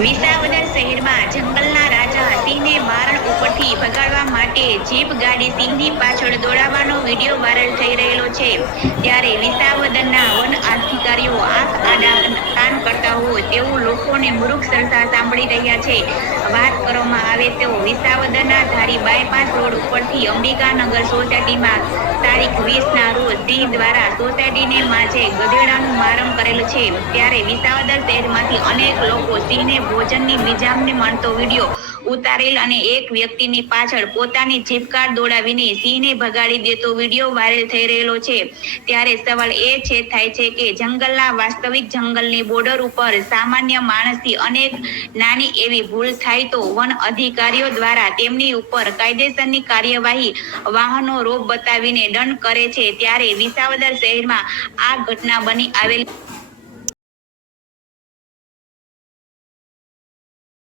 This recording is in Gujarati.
વિસાવદર શહેરમાં જંગલના રાજા સિંહને મારણ ઉપરથી ભગાડવા માટે જીપ ગાડી સિંહની પાછળ દોડાવવાનો વીડિયો વાયરલ થઈ રહેલો છે. ત્યારે વિસાવદરના વન અધિકારીઓ આંખ આડા સરસા સાંભળી રહ્યા છે. વાત કરવામાં આવે તો વિસાવદરના ધારી બાયપાસ રોડ ઉપરથી અંબિકાનગર સોસાયટીમાં તારીખ વીસના રોજ સિંહ દ્વારા સોસાયટીને માજે ગધેડાનું મારણ કરેલ છે. ત્યારે વિસાવદર શહેરમાંથી અનેક લોકો સિંહને ભોજનની વિજામને માણતો વીડિયો ઉતારેલ અને એક વ્યક્તિની પાછળ પોતાની જીપકાર દોડાવીને સિંહને ભગાડી દેતો વીડિયો વાયરલ થઈ રહેલો છે. ત્યારે સવાલ એ છે, થાય છે કે જંગલના વાસ્તવિક જંગલની બોર્ડર ઉપર સામાન્ય માણસથી અનેક નાની એવી ભૂલ થાય તો વન અધિકારીઓ દ્વારા તેમની ઉપર કાયદેસરની કાર્યવાહી વાહનો રોપ બતાવીને દંડ કરે છે. ત્યારે વિસાવદર શહેરમાં આ ઘટના બની આવેલ